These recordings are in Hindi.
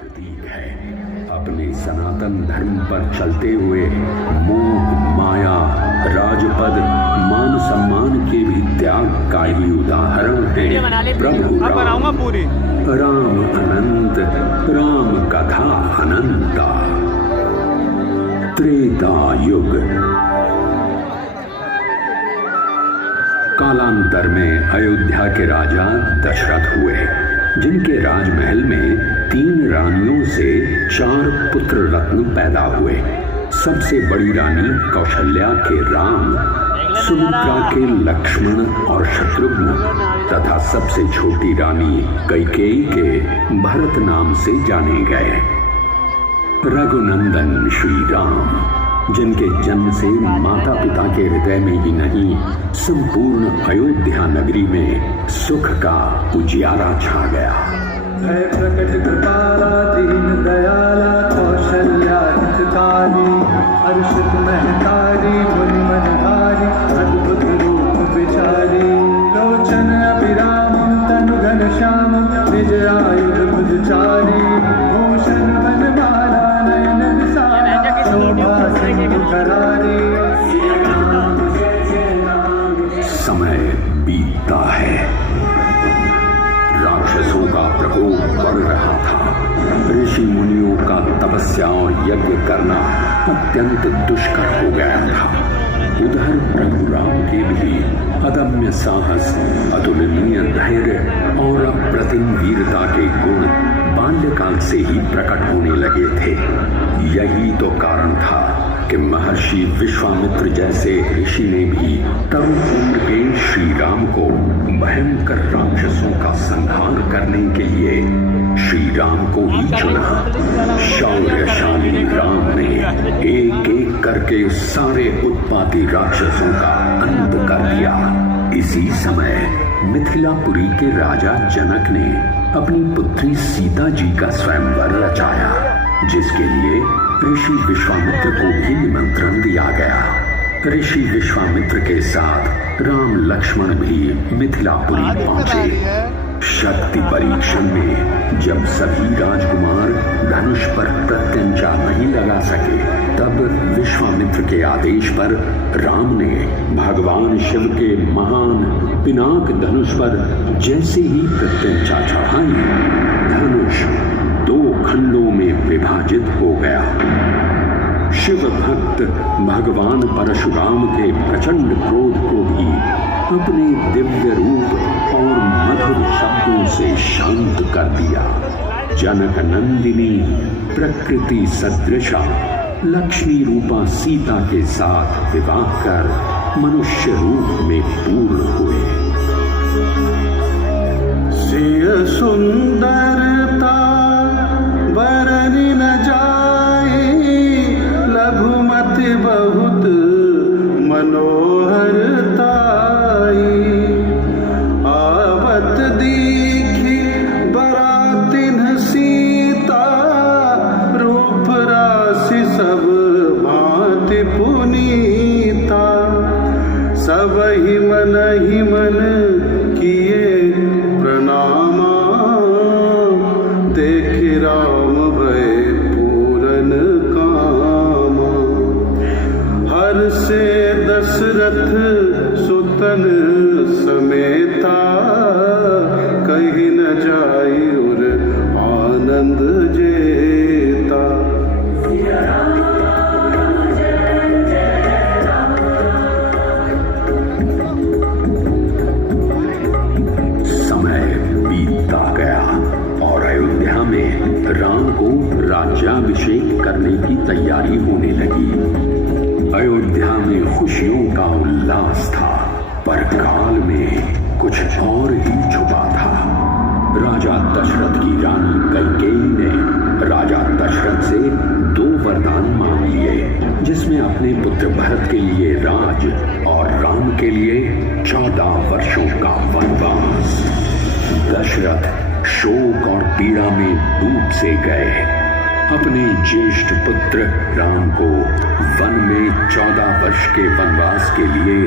प्रतीक है। अपने सनातन धर्म पर चलते हुए मोह, माया, राजपद, मान सम्मान के भी त्याग का ही उदाहरण है प्रभु राम अनंत, राम कथा अनंता। त्रेता युग। कालांतर में अयोध्या के राजा दशरथ हुए, जिनके राजमहल में 3 रानियों से 4 पुत्र रत्न पैदा हुए। सबसे बड़ी रानी कौशल्या के राम, सुमित्रा के लक्ष्मण और शत्रुघ्न तथा सबसे छोटी रानी कैकेयी के भरत नाम से जाने गए। रघुनंदन श्री राम, जिनके जन्म से माता पिता के हृदय में ही नहीं, संपूर्ण अयोध्या नगरी में सुख का उजियारा छा गया। है प्रकट कृपाला दीन दयाला कौशल्या हितकारी, हर्षित महतारी मुनि मनहारी, अद्भुत रूप विचारी, लोचन अभिराम तनु घनश्याम, निज आयुध भुजचारी, भूषण वनमाला नयन विशाला, शोभा सिंधु करारी। समय बीतता है, राक्षसों का प्रकोप बढ़ रहा था। ऋषि मुनियों का तपस्या और यज्ञ करना अत्यंत दुष्कर हो गया था। उधर प्रभु राम के भी अदम्य साहस, अतुलनीय धैर्य और अप्रतिम वीरता के गुण बाल्यकाल से ही प्रकट होने लगे थे। यही तो कारण था कि महर्षि विश्वामित्र जैसे ऋषि ने भी तरुण उम्र के श्री राम को भयंकर राक्षसों का संहार करने के लिए श्री राम को ही चुना। शौर्यशाली राम ने एक एक करके सारे उत्पाती राक्षसों का अंत कर दिया। इसी समय मिथिलापुरी के राजा जनक ने अपनी पुत्री सीता जी का स्वयंवर रचाया, जिसके लिए ऋषि विश्वामित्र को भी निमंत्रण दिया गया। ऋषि विश्वामित्र के साथ राम लक्ष्मण भी मिथिलापुरी पहुंचे। शक्ति परीक्षण में जब सभी राजकुमार धनुष पर प्रत्यंचा नहीं लगा सके, तब विश्वामित्र के आदेश पर राम ने भगवान शिव के महान पिनाक धनुष पर जैसे ही प्रत्यंचा चढ़ाई, धनुष 2 खंडों में विभाजित हो गया। शिव भक्त भगवान परशुराम के प्रचंड क्रोध को भी अपने दिव्य रूप और मधुर शब्दों से शांत कर दिया। जनक नंदिनी प्रकृति सदृशा लक्ष्मी रूपा सीता के साथ विवाह कर मनुष्य रूप में पूर्ण हुए। सिय सुंदरता बरनी न जाए, लघुमति बहुत मनोहरताई, आवत दीखी बरातिन सीता, रूप राशि सब भांति पुनीता, सब ही मन किए प्रणामा, देख राम भय पूरन कामा, हर से दशरथ सुतन समेता, कहीं न जाई उर आनंद जेता। समय बीतता गया और अयोध्या में राम को राज्याभिषेक करने की तैयारी होने लगी। अयोध्या में खुशियों का उल्लास था, पर काल में कुछ और ही छुपा था। राजा दशरथ की रानी कैकेयी ने राजा दशरथ से 2 वरदान मांग लिए, जिसमें अपने पुत्र भरत के लिए राज और राम के लिए 14 वर्षों का वनवास। दशरथ शोक और पीड़ा में डूब से गए। अपने ज्येष्ठ पुत्र राम को वन में 14 वर्ष के वनवास के लिए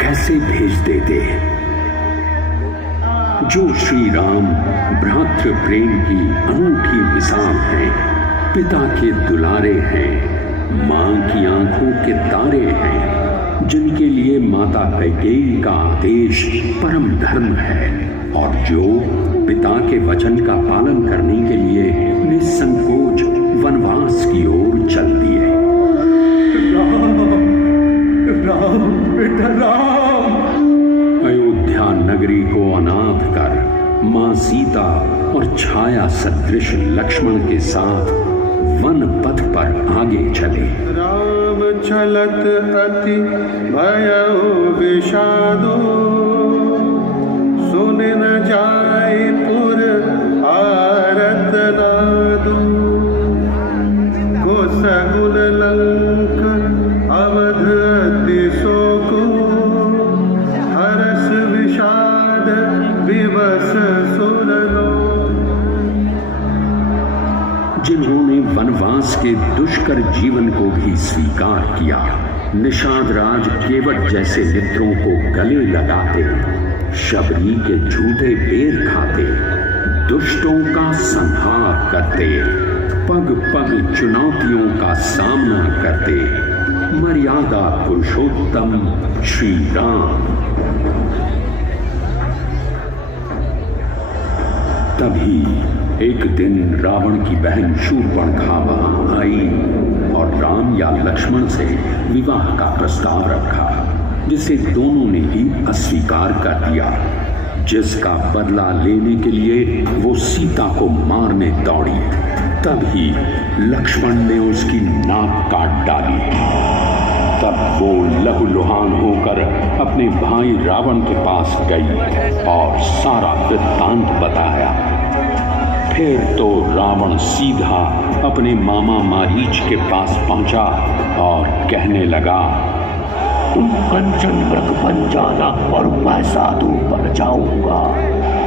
कैसे भेज देते, जो श्री राम भ्रातृ प्रेम की अनूठी मिसाल है। पिता के दुलारे हैं, मां की आंखों के तारे हैं, जिनके लिए माता कैकेयी का आदेश परम धर्म है और जो पिता के वचन का पालन करने के लिए निसंकोच वनवास की ओर चल दिए। राम बेटा राम। अयोध्या नगरी को अनाथ कर मां सीता और छाया सदृश लक्ष्मण के साथ वन पथ पर आगे चले। राम चलत अति भयो विषादो, सुन न जाय पुर आरत नादो। को सगुन लंक अवध अति शोको, हरस विषाद विवश सुरलो। जिन्होंने वनवास के दुष्कर जीवन को भी स्वीकार किया, निषाद राज केवट जैसे मित्रों को गले लगाते, शबरी के झूठे बेर खाते, दुष्टों का संहार करते, पग पग चुनौतियों का सामना करते, मर्यादा पुरुषोत्तम श्री राम। तभी एक दिन रावण की बहन शूर्पणखा वहां आई और राम या लक्ष्मण से विवाह का प्रस्ताव रखा, जिसे दोनों ने ही अस्वीकार कर दिया, जिसका बदला लेने के लिए वो सीता को मारने दौड़ी। तभी लक्ष्मण ने उसकी नाक काट डाली। तब वो लहूलुहान होकर अपने भाई रावण के पास गई और सारा वृत्तांत बताया। फिर तो रावण सीधा अपने मामा मारीच के पास पहुंचा और कहने लगा, तुम कंचन मृग बन जाना और मैं साधु बन जाऊंगा।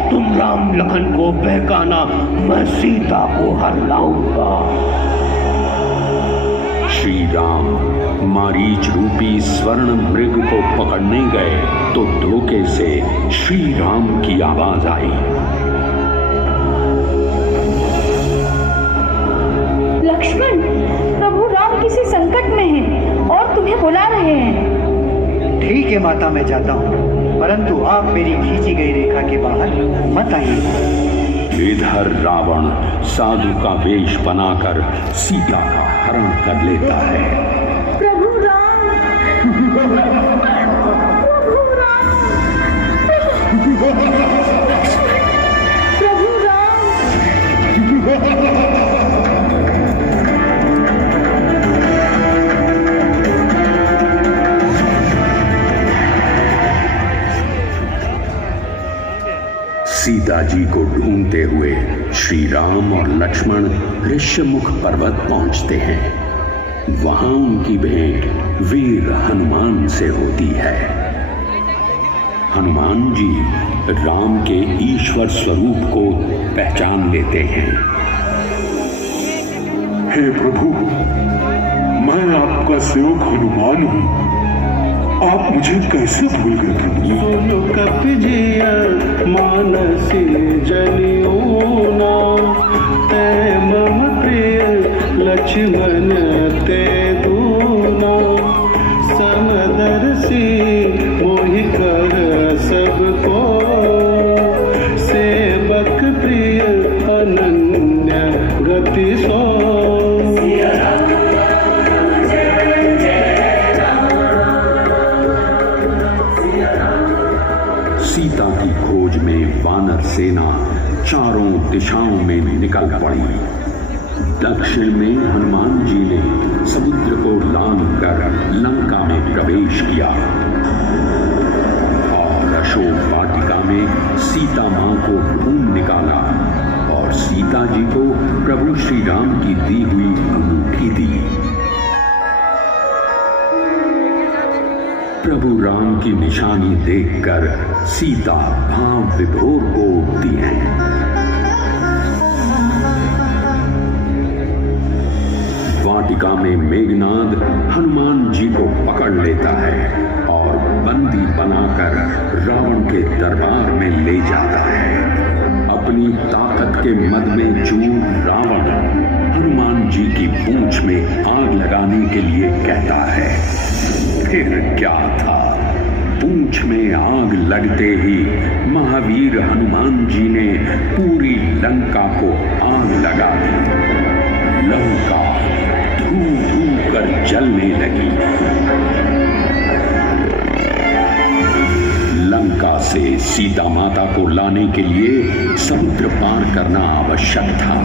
तुम राम लखन को बहकाना, मैं सीता को हर लाऊंगा। श्री राम मारीच रूपी स्वर्ण मृग को पकड़ने गए तो धोखे से श्री राम की आवाज आई, लक्ष्मण, प्रभु राम किसी संकट में हैं और तुम्हें बुला रहे हैं। ठीक है माता, मैं जाता हूँ, परंतु आप मेरी खींची गई रेखा के बाहर मत आइए। इधर रावण साधु का वेश बनाकर सीता का हरण कर लेता है। प्रभु राम, प्रभु राम, प्रभु राम। सीता जी को ढूंढते हुए श्री राम और लक्ष्मण ऋष्यमुख पर्वत पहुंचते हैं। वहां उनकी भेंट वीर हनुमान से होती है। हनुमान जी राम के ईश्वर स्वरूप को पहचान लेते हैं। हे प्रभु, मैं आपका सेवक हनुमान हूँ, आप मुझे कैसे भूल गए प्रभु? सुनो कपजिया मानसी जनियोना, ते मम प्रिय लक्ष्मण ते दूना। समदर्शी मोहि कर सबको, सेवक प्रिय अनन्य गति सो। सीता की खोज में वानर सेना चारों दिशाओं में निकल पड़ी। दक्षिण में हनुमान जी ने समुद्र को लांघ कर लंका में प्रवेश किया और अशोक वाटिका में सीता मां को ढूंढ निकाला और सीता जी को प्रभु श्री राम की दी हुई अंगूठी दी। प्रभु राम की निशानी देखकर सीता भाव विभोर हो उठती है। वाटिका में मेघनाद हनुमान जी को पकड़ लेता है और बंदी बनाकर रावण के दरबार में ले जाता है। अपनी ताकत के मद में चूर रावण हनुमान जी में आग लगाने के लिए कहता है। फिर क्या था, पूंछ में आग लगते ही महावीर हनुमान जी ने पूरी लंका को आग लगा दी। लंका धू कर जलने लगी। लंका से सीता माता को लाने के लिए समुद्र पार करना आवश्यक था।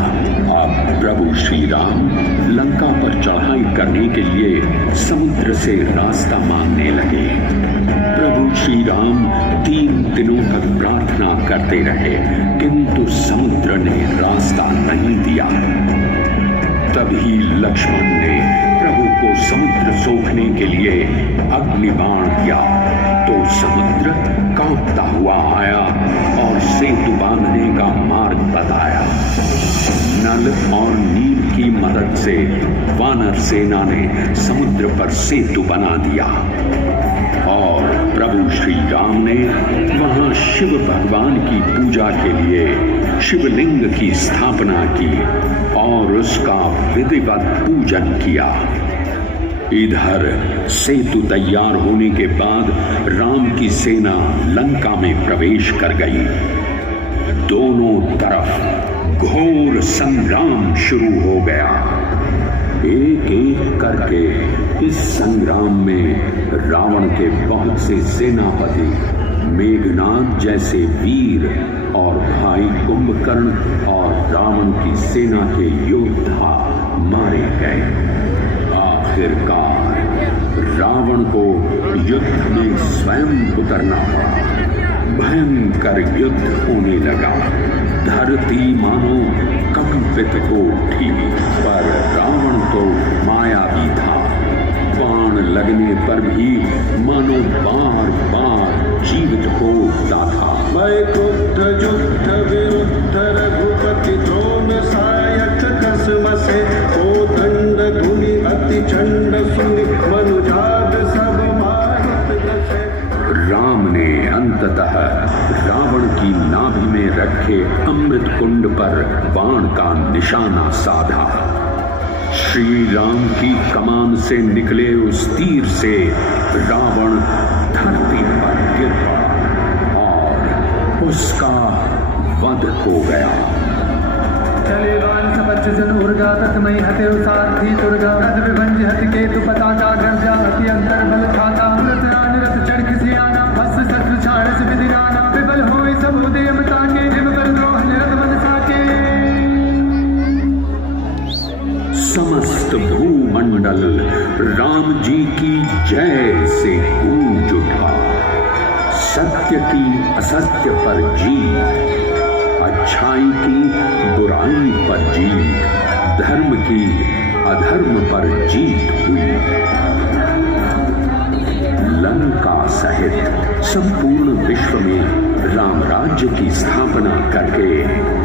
अब प्रभु श्री राम लंका पर चढ़ाई करने के लिए समुद्र से रास्ता मांगने लगे। प्रभु श्री राम 3 दिनों तक प्रार्थना करते रहे, किंतु समुद्र ने रास्ता नहीं दिया। तभी लक्ष्मण ने प्रभु को समुद्र सोखने के लिए अग्निबाण दिया, तो समुद्र कांपता हुआ आया और सेतु बांधने का मार्ग बताया। नल और नील की मदद से वानर सेना ने समुद्र पर सेतु बना दिया और प्रभु श्री राम ने वहां शिव भगवान की पूजा के लिए शिवलिंग की स्थापना की और उसका विधिवत पूजन किया। इधर सेतु तैयार होने के बाद राम की सेना लंका में प्रवेश कर गई। दोनों तरफ घोर संग्राम शुरू हो गया। एक एक करके इस संग्राम में रावण के बहुत से सेनापति, मेघनाद जैसे वीर और भाई कुंभकर्ण और रावण की सेना के योद्धा मारे गए। आखिरकार रावण को युद्ध में स्वयं उतरना पड़ा। भयंकर युद्ध होने लगा। धरती मानो कंपित हो उठी, पर रावण तो मायावी था। बाण लगने पर भी मानो बार बार जीवित हो उठता था। वैकुंठ युद्ध विरुद्ध रघुपति द्रोण सायक कसमसे, ओ दंड धुनि अति चंड सुनि मनुजात सब मारुत दशे। राम ने अंततः रावण की नाभि में रखे अमृत कुंड पर बाण का निशाना साधा। श्री राम की कमान से निकले उस तीर से रावण धरती पर गिर पड़ा और उसका वध हो गया। चलेवान सपच्चन उर्गा तस्मै हते सारथी दुर्गा रथ विभंज हति केतु पताका गर्जा हति अंतर बल खाता अमृत अनरत चढ़ सियाना भस शस्त्र छाड़स विधिराना विबल होई सब उदयम ताके जिम कर द्रोह निरत मन साके। समस्त भूमंडल राम जी की जय से गूंज उठा। सत्य की असत्य पर जीत, अच्छाई की बुराई पर जीत, धर्म की अधर्म पर जीत हुई। लंका सहित संपूर्ण विश्व में राम राज्य की स्थापना करके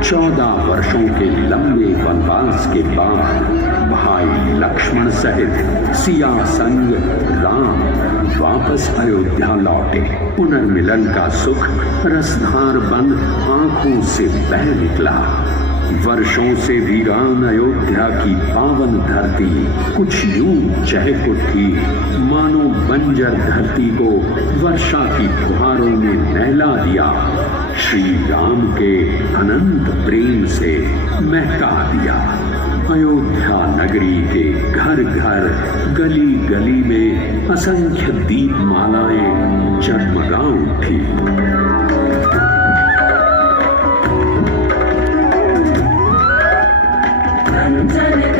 14 वर्षों के लंबे वनवास के बाद भाई लक्ष्मण सहित सिया संग राम वापस अयोध्या लौटे। पुनर्मिलन का सुख रसधार बन आंखों से बह निकला। वर्षों से वीरान अयोध्या की पावन धरती कुछ यूं चहक उठी, मानो बंजर धरती को वर्षा की फुहारों ने नहला दिया। श्री राम के अनंत प्रेम से महका दिया। अयोध्या नगरी के घर घर, गली गली में असंख्य दीपमालाएं जगमगा उठी। जनक